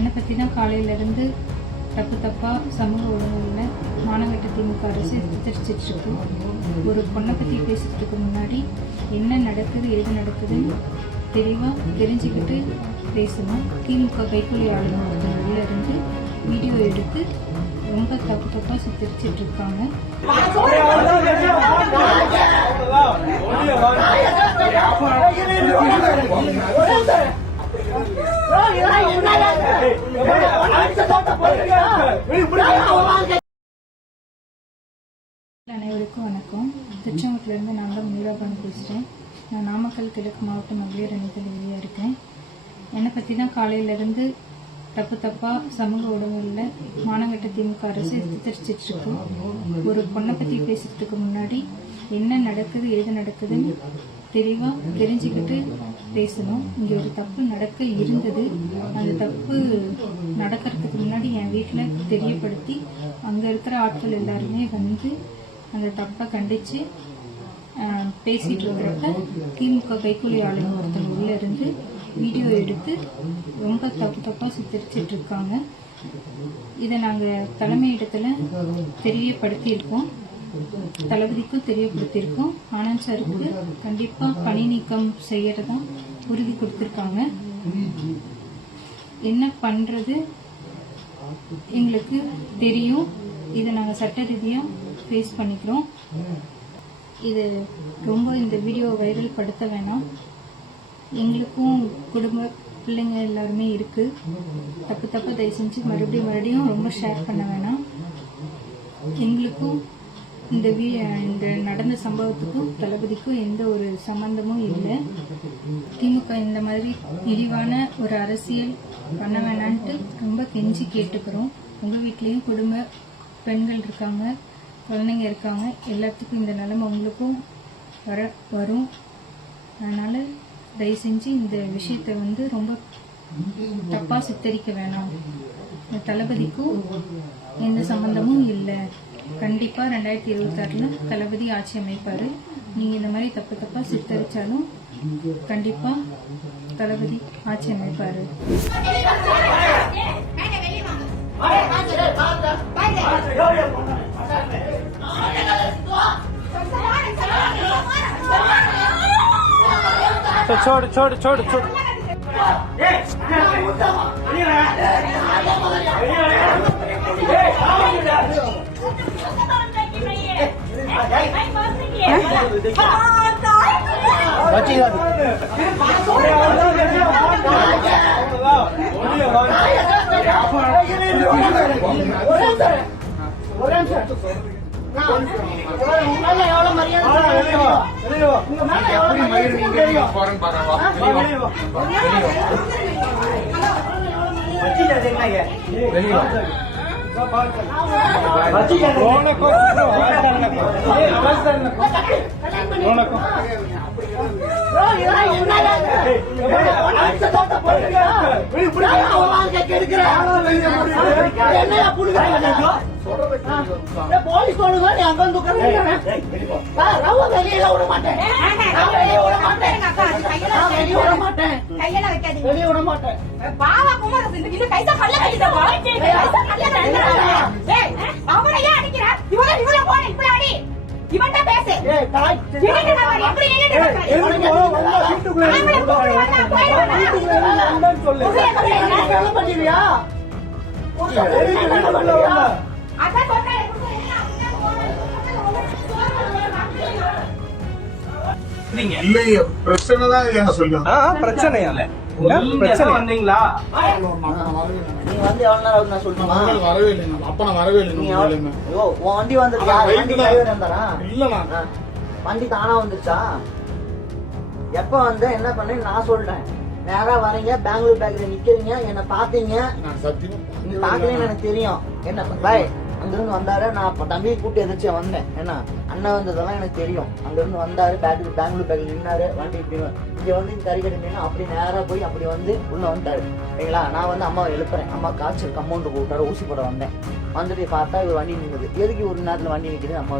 என்னை பற்றி தான் காலையிலேருந்து தப்பு தப்பாக சமூக ஊடகங்களில் மானகட்ட திமுக அரசு சித்தரிச்சிட்டு ஒரு பொண்ணை பற்றி பேசுகிறதுக்கு முன்னாடி என்ன நடக்குது எது நடக்குதுன்னு தெளிவாக தெரிஞ்சுக்கிட்டு பேசணும். திமுக கைக்கூலி ஆளுநர் உள்ள இருந்து வீடியோ எடுத்து ரொம்ப தப்பு தப்பாக சித்தரிச்சிட்டு இருக்காங்க அனைவருக்கும் வணக்கம். திருச்செங்கோட்டிலேருந்து நான் தான் மீராபான் பேசுகிறேன் நான் நாமக்கல் கிழக்கு மாவட்ட மகளிர் அணி தலைவியாக இருக்கேன். என்னை பற்றி தான் காலையிலேருந்து தப்பு தப்பாக சமூக ஊடகங்களில் மானங்கட்ட திமுக அரசு சித்தரிச்சிட்ருக்கு ஒரு பொண்ணை பற்றி பேசுறதுக்கு முன்னாடி என்ன நடக்குது எது நடக்குதுன்னு தெளிவாக தெரிஞ்சுக்கிட்டு பேசணும். இங்கே ஒரு தப்பு நடக்க இருந்தது. அந்த தப்பு நடக்கிறதுக்கு முன்னாடி என் வீட்டில் தெரியப்படுத்தி அங்கே இருக்கிற ஆட்கள் எல்லாருமே வந்து அந்த தப்பை கண்டித்து பேசிட்டு இருக்கிறப்ப திமுக கைக்கூலி ஆளுங்க ஒருத்தர் உள்ளே இருந்து வீடியோ எடுத்து ரொம்ப தப்பு தப்பாக சித்தரிச்சிட்டு இருக்காங்க. இதை நாங்கள் தலைமையிடத்தில் தெரியப்படுத்தியிருக்கோம். தளபதிக்கும் தெரியப்படுத்தியிருக்கோம். ஆனந்த் சாருக்கு கண்டிப்பாக பணி நீக்கம் செய்யறதா உறுதி கொடுத்துருக்காங்க. என்ன பண்ணுறது எங்களுக்கு தெரியும். இதை நாங்கள் சட்ட ரீதியாக ஃபேஸ் பண்ணிக்கிறோம். இது ரொம்ப இந்த வீடியோ வைரல் படுத்த வேணாம். எங்களுக்கும் குடும்ப பிள்ளைங்க எல்லாருமே இருக்கு. தப்பு தப்பு தயவு செஞ்சு மறுபடியும் மறுபடியும் ரொம்ப ஷேர் பண்ண வேணாம். எங்களுக்கும் இந்த வீ இந்த நடந்த சம்பவத்துக்கும் தளபதிக்கும் எந்த ஒரு சம்பந்தமும் இல்லை. திமுக இந்த மாதிரி இழிவான ஒரு அரசியல் பண்ண வேணான்ட்டு ரொம்ப கெஞ்சி கேட்டுக்கிறோம். உங்கள் வீட்லேயும் குடும்ப பெண்கள் இருக்காங்க குழந்தைங்க இருக்காங்க எல்லாத்துக்கும் இந்த நிலைமை உங்களுக்கும் வர வரும். அதனால் தயவு செஞ்சு இந்த விஷயத்தை வந்து ரொம்ப தப்பாக சித்தரிக்க வேணாம். தளபதிக்கும் எந்த சம்பந்தமும் இல்லை. கண்டிப்பாக ரெண்டாயிரத்தி இருபத்தாறில் தளபதி ஆட்சி அமைப்பார் நீங்கள் இந்த மாதிரி தப்பு தப்பாக சித்தரிச்சாலும் கண்டிப்பாக தளபதி ஆட்சி அமைப்பார் तो छोड़ छोड़ छोड़ छोड़ வெளியே என்னையா புடுங்க போலீஸ் போடுங்க நீ அங்க வந்து ரவ வெளியில விட மாட்டேன் வெளியே விட மாட்டேன் வெளியே விட மாட்டேன் வெளியே விட மாட்டேன் பாவா குமார் கை கல்ல கட்டிட்டு சொல்றேன் இல்லைங்க பிரச்சனை தான் சொல்லுங்க? ஆ பிரச்சனை இல்ல வந்தீங்களா நீ வந்து எவ்வளவு நேரம் ஆகுது நான் சொல்லணுமா வரவே இல்லைங்க அப்ப நான் வரவே இல்லை நீ உங்க எவ்வளவு- வேலையுமே. ஐயோ, உன் வண்டி ஆனா வண்டி டிரைவர் தான். இருந்தாரா இல்லண்ணா. வண்டி தானா வந்துருச்சா? எப்ப வந்த என்ன பண்ணேன்னு நான் சொல்றேன். நேரா வரீங்க பெங்களூர் பேக்கரி நிக்கிறீங்க என்ன பாத்தீங்க நான் சத்தியமா பாக்கலன்னு எனக்கு தெரியும். என்ன பாய் அங்கேருந்து வந்தாரு. நான் அப்போ தம்பியை கூட்டி எதிர்த்து வந்தேன். ஏன்னா அண்ணன் வந்ததெல்லாம் எனக்கு தெரியும். அங்கேருந்து வந்தாரு பேக்கரி பெங்களூர் பேக்கில் நின்னாரு. வண்டி இப்படி இங்கே வந்து இந்த கறி கட்டி நின்று அப்படி நேராக போய் அப்படி வந்து உள்ளே வந்துட்டாரு. சரிங்களா? நான் வந்து அம்மாவை எழுப்புறேன். அம்மா காய்ச்சல் கம்பவுண்டு போட்டாரு ஊசி போட வந்தேன். வந்துட்டு பார்த்தா இவர் வண்டி நின்றுது எதுக்கு ஒரு நேரத்தில் வண்டி நிற்கிறது அம்மா